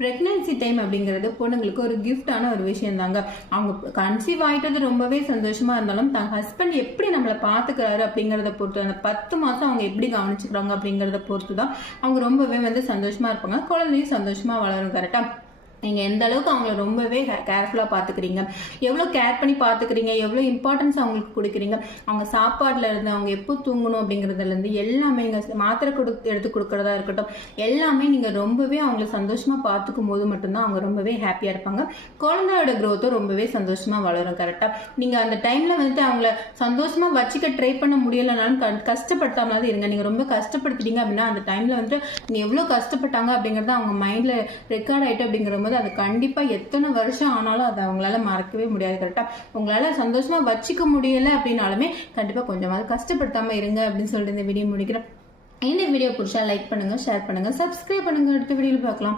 Pregnancy time அப்படிங்கிறது பொண்ணுங்களுக்கு ஒரு கிஃப்டான ஒரு விஷயம் தாங்க. அவங்க கன்சீவ் ஆயிட்டது ரொம்பவே சந்தோஷமா இருந்தாலும் தன் ஹஸ்பண்ட் எப்படி நம்மளை பாத்துக்கிறாரு அப்படிங்கறத பொறுத்து, அந்த 10 மாசம் அவங்க எப்படி கவனிச்சுக்கிறாங்க அப்படிங்கறத பொறுத்து தான் அவங்க ரொம்பவே சந்தோஷமா இருப்பாங்க. குழந்தையும் சந்தோஷமா வளரும். கரெக்டா? நீங்கள் எந்த அளவுக்கு அவங்கள ரொம்பவே கேர்ஃபுல்லாக பார்த்துக்கிறீங்க, எவ்வளோ கேர் பண்ணி பார்த்துக்கிறீங்க, எவ்வளோ இம்பார்ட்டன்ஸ் அவங்களுக்கு கொடுக்குறீங்க, அவங்க சாப்பாட்டில் இருந்து அவங்க எப்போ தூங்கணும் அப்படிங்கிறதுலேருந்து எல்லாமே நீங்கள் மாத்திரை எடுத்து கொடுக்குறதா இருக்கட்டும், எல்லாமே நீங்கள் ரொம்பவே அவங்கள சந்தோஷமாக பார்த்துக்கும் போது மட்டும்தான் அவங்க ரொம்பவே ஹாப்பியாக இருப்பாங்க. குழந்தையோட க்ரோத்தும் ரொம்பவே சந்தோஷமாக வளரும். கரெக்டாக? நீங்கள் அந்த டைமில் அவங்கள சந்தோஷமாக வச்சுக்க ட்ரை பண்ண முடியலைனாலும் கஷ்டப்படுத்தாமலாவது இருங்க. நீங்கள் ரொம்ப கஷ்டப்படுத்திட்டீங்க அப்படின்னா அந்த டைமில் நீங்கள் எவ்வளோ கஷ்டப்பட்டாங்க அப்படிங்கிறது அவங்க மைண்டில் ரெக்கார்ட் ஆகிட்டு அப்படிங்கிற அது கண்டிப்பா எத்தனை வருஷம் ஆனாலும் அதை அவங்களால மறக்கவே முடியாது. கரெக்டா? உங்களால சந்தோஷமா வச்சுக்க முடியல அப்படின்னாலுமே கண்டிப்பா கொஞ்சமாவது கஷ்டப்படுத்தாம இருங்க அப்படின்னு சொல்லிட்டு இந்த வீடியோ முடிக்கிறேன். இந்த வீடியோ பிடிச்சா லைக் பண்ணுங்க, ஷேர் பண்ணுங்க, சப்ஸ்கிரைப் பண்ணுங்க. அடுத்த வீடியோல பார்க்கலாம்.